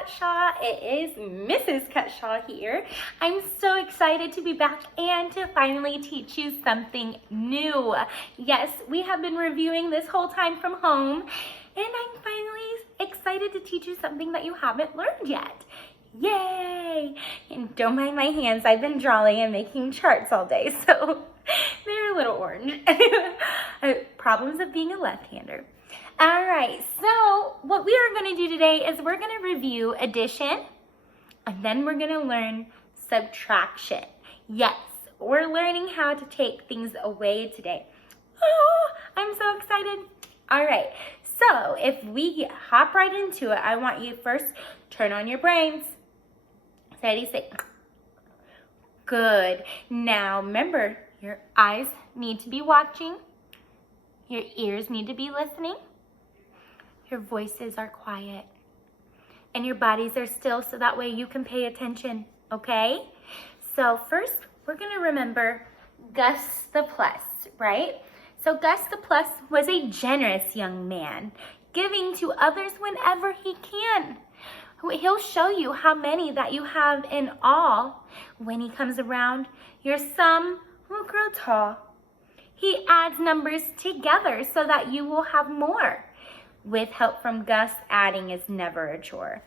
Cutshaw. It is Mrs. Cutshaw here. I'm so excited to be back and to finally teach you something new. Yes, we have been reviewing this whole time from home, and I'm finally excited to teach you something that you haven't learned yet. Yay! And don't mind my hands, I've been drawing and making charts all day, so they're a little orange. Problems of being a left-hander. All right, so what we are going to do today is we're going to review addition, and then we're going to learn subtraction. Yes, we're learning how to take things away today. Oh, I'm so excited. All right, so if we hop right into it, I want you first turn on your brains. Ready, set. Good. Now remember, your eyes need to be watching. Your ears need to be listening. Your voices are quiet. And your bodies are still so that way you can pay attention, okay? So first, we're going to remember Gus the Plus, right? So Gus the Plus was a generous young man, giving to others whenever he can. He'll show you how many that you have in all. When he comes around, your sum will grow tall. He adds numbers together so that you will have more. With help from Gus, adding is never a chore.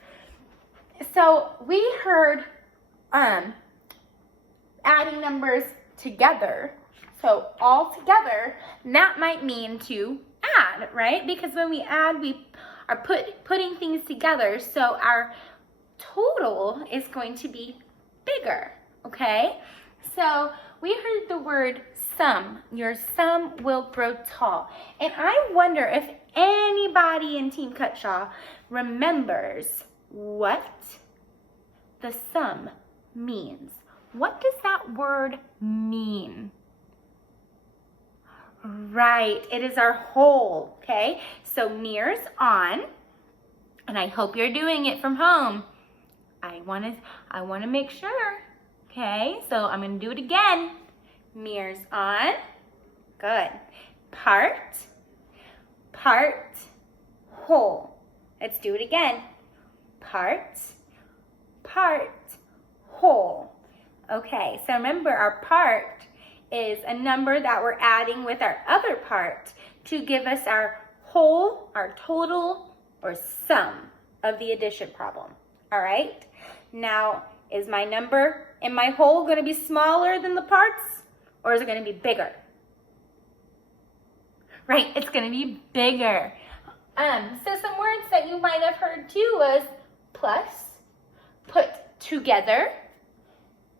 So we heard adding numbers together. So all together, that might mean to add, right? Because when we add, we are putting things together. So our total is going to be bigger, okay? So we heard the word sum. Your sum will grow tall. And I wonder if anybody in Team Cutshaw remembers what the sum means. What does that word mean? Right, it is our whole, okay? So mirrors on, and I hope you're doing it from home. I want to make sure, okay? So I'm going to do it again. Mirrors on. Good. Part, whole. Let's do it again. Part, whole. Okay, so remember our part is a number that we're adding with our other part to give us our whole, our total, or sum of the addition problem. All right? Now, is my number in my whole going to be smaller than the parts? Or is it going to be bigger? Right, it's going to be bigger. So some words that you might have heard too was plus, put together,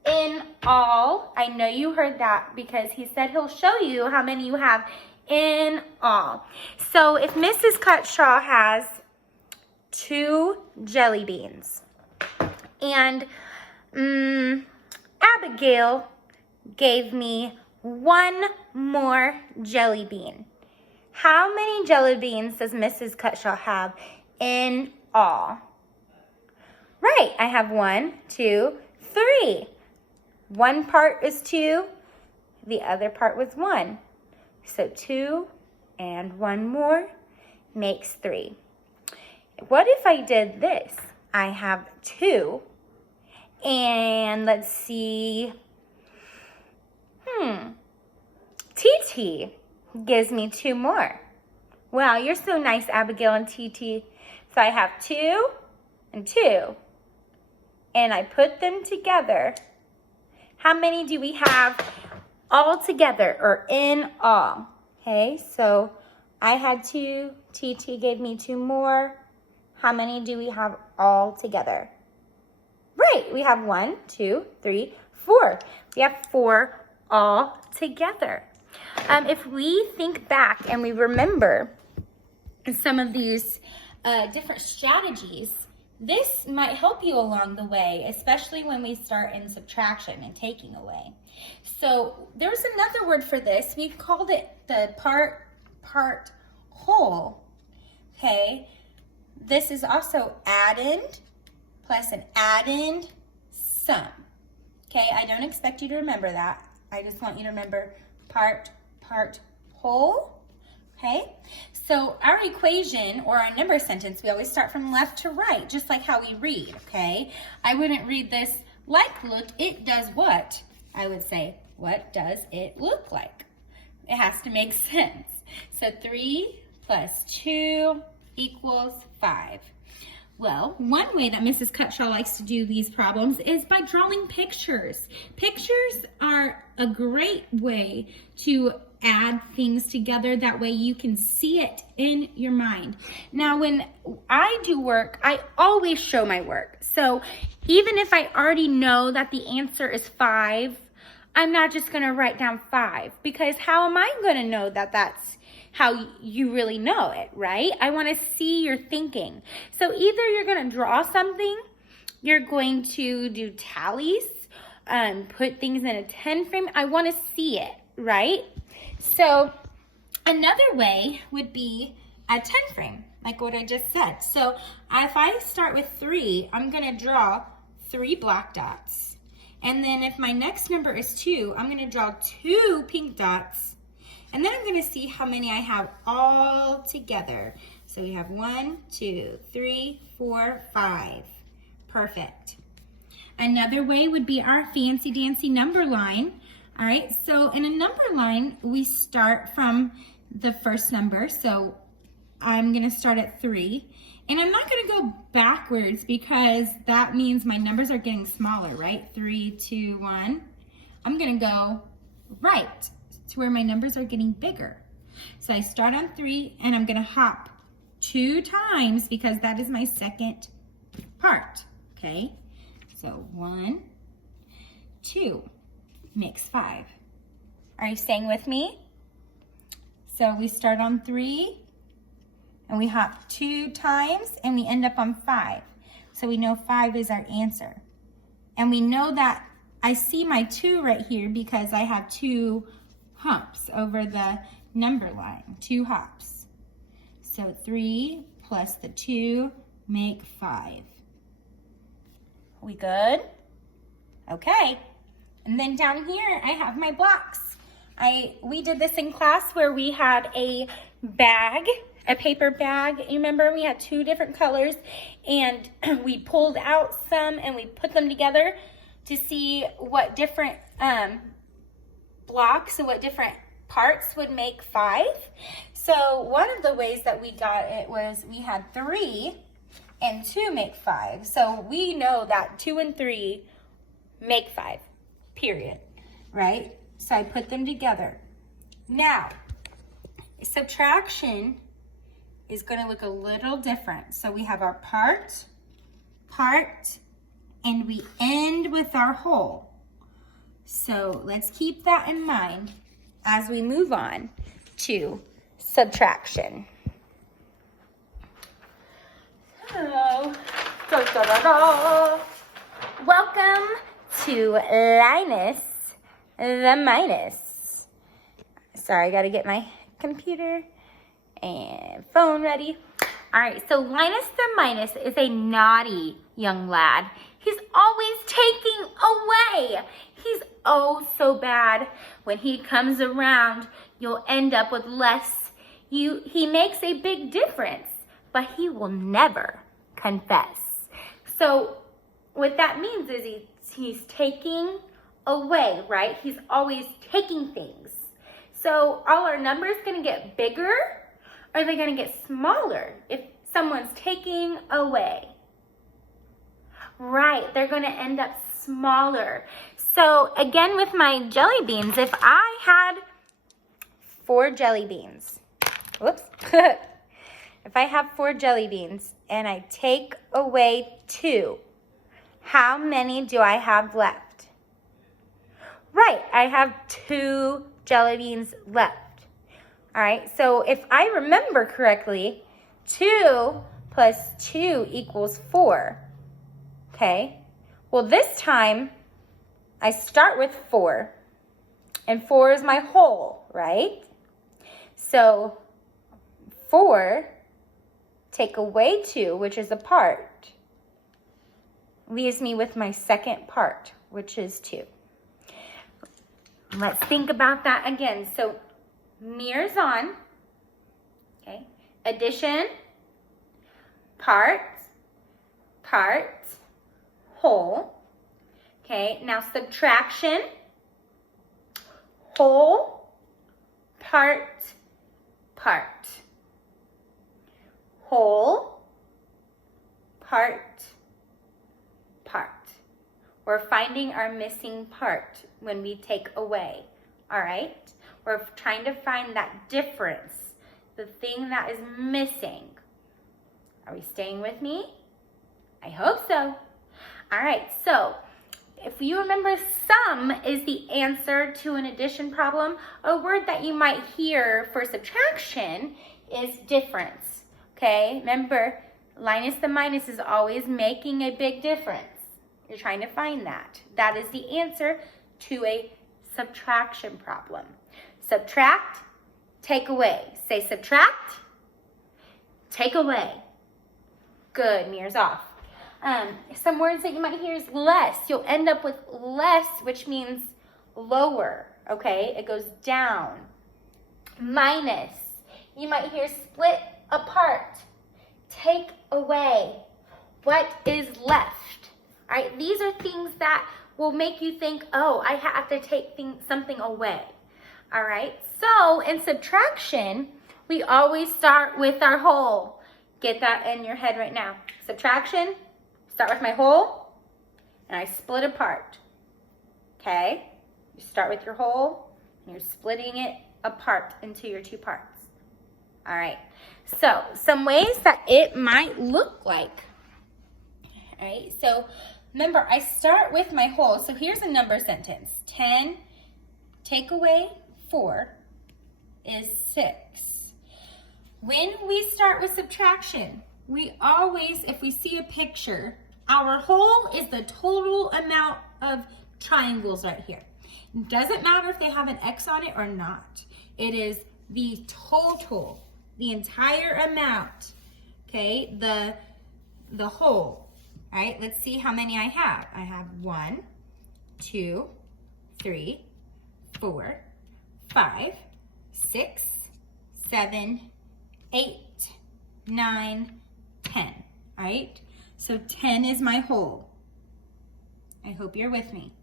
in all. I know you heard that because he said he'll show you how many you have in all. So if Mrs. Cutshaw has 2 jelly beans and Abigail gave me 1 more jelly bean. How many jelly beans does Mrs. Cutshaw have in all? Right, I have 1, 2, 3. One part is 2, the other part was 1. So 2 and 1 more makes 3. What if I did this? I have 2, and let's see, TT gives me 2 more. Wow, you're so nice, Abigail and TT. So I have 2 and 2, and I put them together. How many do we have all together or in all? Okay, so I had 2, TT gave me 2 more. How many do we have all together? Right, we have 1, 2, 3, 4. We have 4 all together. If we think back and we remember some of these different strategies, this might help you along the way, especially when we start in subtraction and taking away. So there's another word for this. We've called it the part whole. Okay, this is also addend plus an addend sum. Okay, I don't expect you to remember that. I just want you to remember part whole. okay? So our equation or our number sentence, we always start from left to right, just like how we read, okay? I wouldn't read this like look, it does what? I would say, what does it look like? It has to make sense. So 3 plus 2 equals 5. Well, one way that Mrs. Cutshaw likes to do these problems is by drawing pictures. Pictures are a great way to add things together. That way you can see it in your mind. Now, when I do work, I always show my work. So even if I already know that the answer is 5, I'm not just going to write down 5, because how am I going to know that that's how you really know it, right? I want to see your thinking. So either you're going to draw something, you're going to do tallies, put things in a 10 frame. I want to see it, right? So another way would be a 10 frame, like what I just said. So if I start with 3, I'm going to draw 3 black dots. And then if my next number is 2, I'm going to draw 2 pink dots. And then I'm going to see how many I have all together. So we have 1, 2, 3, 4, 5. Perfect. Another way would be our fancy dancy number line. All right, so in a number line, we start from the first number. So I'm going to start at 3. And I'm not going to go backwards because that means my numbers are getting smaller, right? 3, 2, 1. I'm going to go right to where my numbers are getting bigger. So I start on 3 and I'm going to hop 2 times because that is my second part, okay? So 1, 2 makes 5. Are you staying with me? So we start on 3 and we hop 2 times and we end up on 5. So we know 5 is our answer. And we know that I see my 2 right here because I have 2 humps over the number line, 2 hops. So 3 plus the 2 make 5. We good? Okay. And then down here, I have my blocks. We did this in class where we had a bag, a paper bag. You remember we had 2 different colors and we pulled out some and we put them together to see what different blocks and what different parts would make 5. So one of the ways that we got it was we had 3 and 2 make 5. So we know that 2 and 3 make 5, period, right? So I put them together. Now, subtraction is going to look a little different. So we have our part, and we end with our whole. So let's keep that in mind as we move on to subtraction. Hello. Welcome to Linus the Minus. Sorry, I got to get my computer and phone ready. All right, so Linus the Minus is a naughty young lad. He's always taking away. He's oh so bad. When he comes around, you'll end up with less. He makes a big difference, but he will never confess. So what that means is he's taking away, right? He's always taking things. So all our numbers gonna get bigger, or are they gonna get smaller if someone's taking away? Right, they're gonna end up smaller. So again, with my jelly beans, if I had 4 jelly beans, whoops. If I have 4 jelly beans and I take away 2, how many do I have left? Right, I have 2 jelly beans left. All right, so if I remember correctly, 2 plus 2 equals 4. Okay, well this time I start with 4, and 4 is my whole, right? So 4, take away 2, which is a part, leaves me with my second part, which is 2. Let's think about that again. So mirrors on, Okay, addition, part, whole. Okay, now subtraction, whole, part, whole, part. We're finding our missing part when we take away, all right? We're trying to find that difference, the thing that is missing. Are we staying with me? I hope so. All right, so if you remember, sum is the answer to an addition problem. A word that you might hear for subtraction is difference, okay? Remember, minus the minus is always making a big difference. You're trying to find that. That is the answer to a subtraction problem. Subtract, take away. Say subtract, take away. Good, mirrors off. Some words that you might hear is less. You'll end up with less, which means lower, okay? It goes down. Minus. You might hear split apart. Take away. What is left? All right, these are things that will make you think, oh, I have to take something away. All right, so in subtraction, we always start with our whole. Get that in your head right now. Subtraction, start with my whole, and I split apart. Okay, you start with your whole, and you're splitting it apart into your two parts. All right, so some ways that it might look like. All right, so remember, I start with my whole. So here's a number sentence. 10 take away 4 is 6. When we start with subtraction, we always, if we see a picture, our whole is the total amount of triangles right here. It doesn't matter if they have an X on it or not. It is the total, the entire amount, okay, the whole. All right, let's see how many I have. I have 1, 2, 3, 4, 5, 6, 7, 8, 9, 10. All right, so 10 is my whole. I hope you're with me.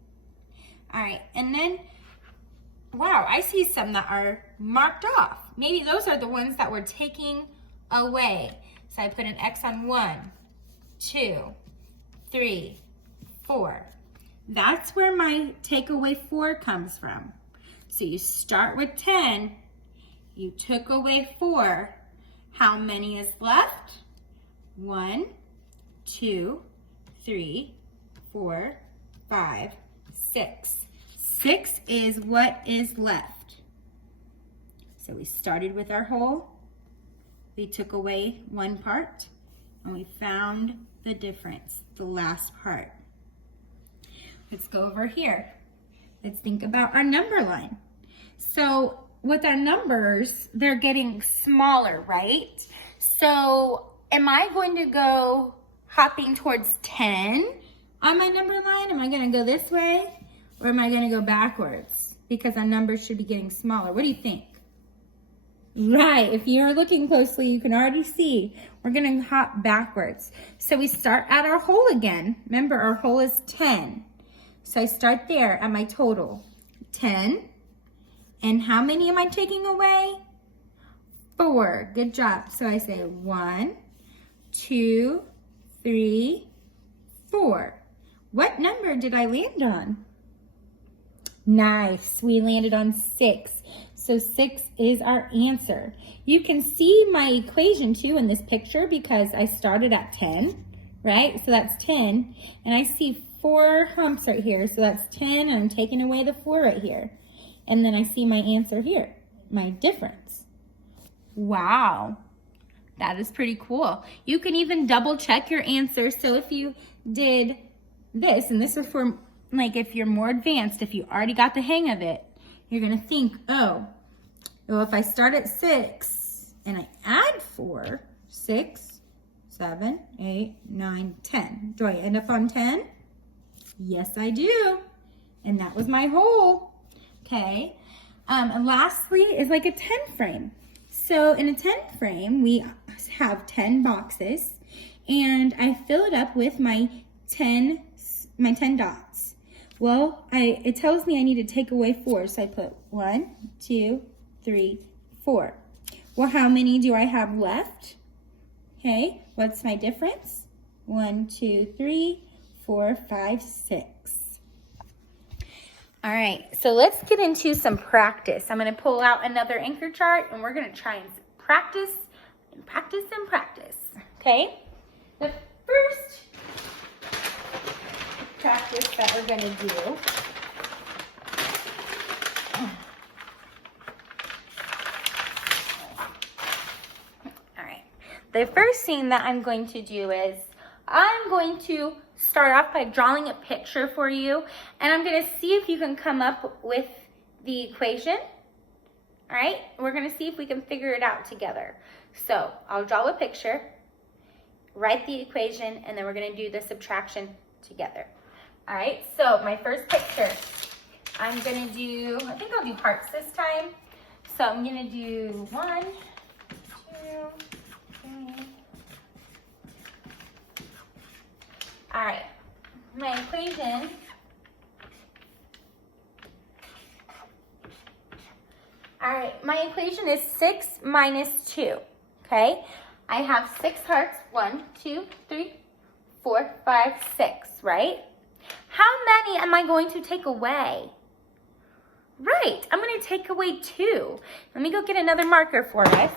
All right, and then, wow, I see some that are marked off. Maybe those are the ones that we're taking away. So I put an X on 1, 2, 3, 4. That's where my takeaway 4 comes from. So you start with 10, you took away 4. How many is left? 1, 2, 3, 4, 5, 6. 6 is what is left. So we started with our whole, we took away one part, and we found the difference, the last part. Let's go over here. Let's think about our number line. So with our numbers, they're getting smaller, right? So am I going to go hopping towards 10 on my number line? Am I going to go this way, or am I going to go backwards? Because our numbers should be getting smaller. What do you think? Right, if you're looking closely, you can already see we're going to hop backwards. So we start at our whole again. Remember, our whole is 10. So I start there at my total, 10. And how many am I taking away? 4. Good job. So I say 1, 2, 3, 4. What number did I land on? Nice. We landed on 6. So 6 is our answer. You can see my equation too in this picture because I started at 10, right? So that's 10. And I see 4 humps right here. So that's 10, and I'm taking away the 4 right here. And then I see my answer here, my difference. Wow, that is pretty cool. You can even double check your answer. So if you did this, and this is for like if you're more advanced, if you already got the hang of it, you're gonna think, oh, well, if I start at 6 and I add 4, 6, 7, 8, 9, 10. Do I end up on 10? Yes, I do. And that was my whole. Okay. And lastly is like a 10 frame. So in a 10 frame, we have 10 boxes, and I fill it up with my 10 dots. Well, it tells me I need to take away 4, so I put 1, 2, 3, 4. Well, how many do I have left? Okay, what's my difference? 1, 2, 3, 4, 5, 6. All right, so let's get into some practice. I'm going to pull out another anchor chart, and we're going to try and practice and practice and practice. Okay? The first practice that we're going to do the first thing that I'm going to do is I'm going to start off by drawing a picture for you, and I'm going to see if you can come up with the equation. All right, we're going to see if we can figure it out together. So I'll draw a picture, write the equation, and then we're going to do the subtraction together. All right, so my first picture, I'm going to do, I think I'll do parts this time. So I'm going to do 1, 2, 3. All right, my equation is 6 minus 2, okay? I have 6 hearts, 1, 2, 3, 4, 5, 6, right? How many am I going to take away? Right, I'm going to take away 2. Let me go get another marker for us.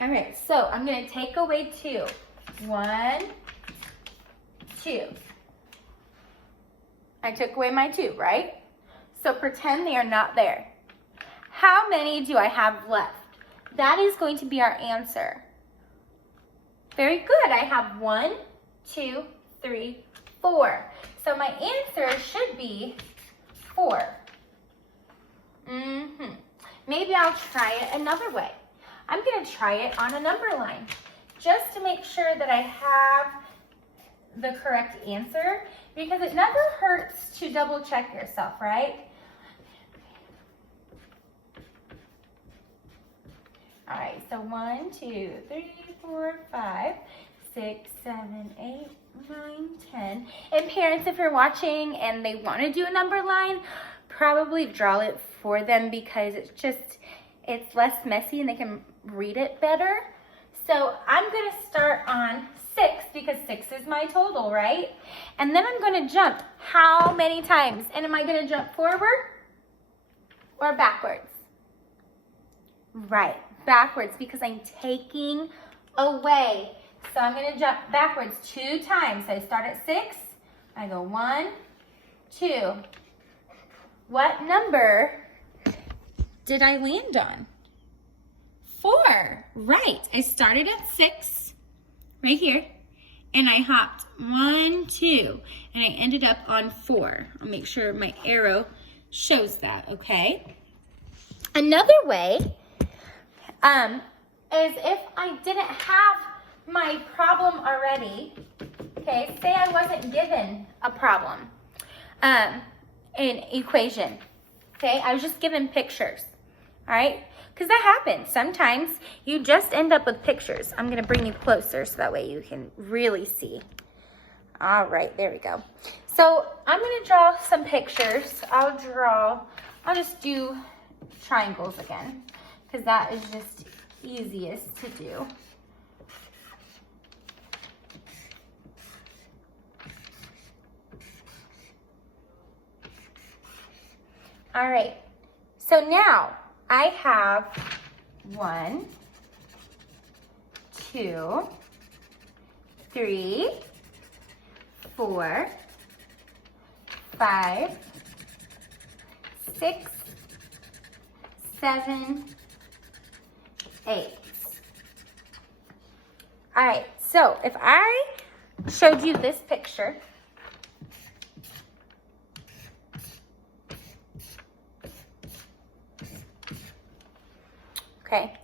All right, so I'm going to take away 2. 1, 2. I took away my 2, right? So pretend they are not there. How many do I have left? That is going to be our answer. Very good. I have 1, 2, 3, 4. So my answer should be 4. Maybe I'll try it another way. I'm going to try it on a number line just to make sure that I have the correct answer, because it never hurts to double check yourself, right? All right, so 1, 2, 3, 4, 5, 6, 7, 8, 9, 10. And parents, if you're watching and they want to do a number line, probably draw it for them, because it's less messy and they can read it better. So I'm going to start on 6 because 6 is my total, right? And then I'm going to jump how many times? And am I going to jump forward or backwards? Right, backwards, because I'm taking away. So I'm going to jump backwards 2 times. So I start at 6. I go 1, 2. What number did I land on? 4. Right. I started at 6 right here, and I hopped 1, 2, and I ended up on 4. I'll make sure my arrow shows that, okay? Another way is if I didn't have my problem already, okay, say I wasn't given a problem, an equation, okay, I was just given pictures, all right? Because that happens. Sometimes you just end up with pictures. I'm going to bring you closer so that way you can really see. All right, there we go. So I'm going to draw some pictures. I'll just do triangles again, because that is just easiest to do. All right, so now I have 1, 2, 3, 4, 5, 6, 7, 8. All right, so if I showed you this picture, okay,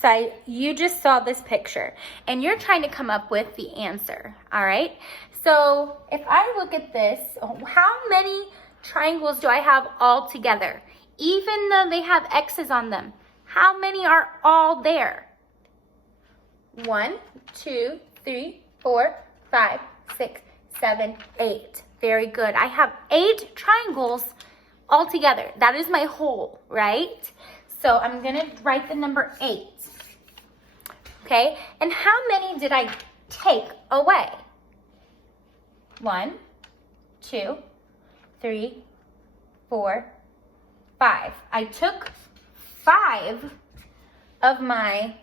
so you just saw this picture and you're trying to come up with the answer, all right? So if I look at this, how many triangles do I have all together? even though they have X's on them, how many are all there? 1, 2, 3, 4, 5, 6, 7, 8. Very good. I have 8 triangles all together. That is my whole, right? So I'm going to write the number 8. Okay, and how many did I take away? 1, 2, 3, 4, 5. I took 5 of my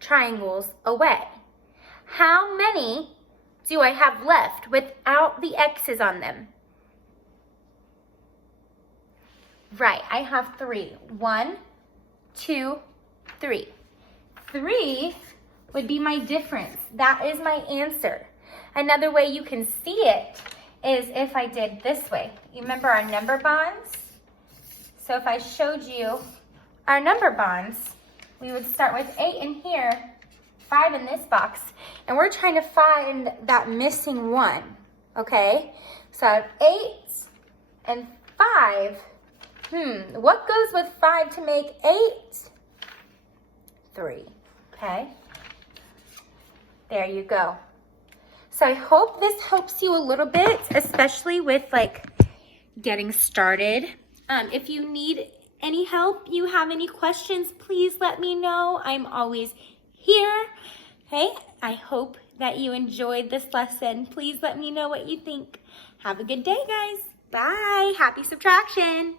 triangles away. How many do I have left without the X's on them? Right, I have 3. 1, 2, 3. 3 would be my difference. That is my answer. Another way you can see it is if I did this way. You remember our number bonds? So if I showed you our number bonds, we would start with 8 in here, 5 in this box, and we're trying to find that missing 1, okay? So I have 8 and 5. What goes with 5 to make 8? 3, okay? There you go. So I hope this helps you a little bit, especially with like getting started. If you need any help, you have any questions, please let me know. I'm always here. Okay, I hope that you enjoyed this lesson. Please let me know what you think. Have a good day, guys. Bye. Happy subtraction.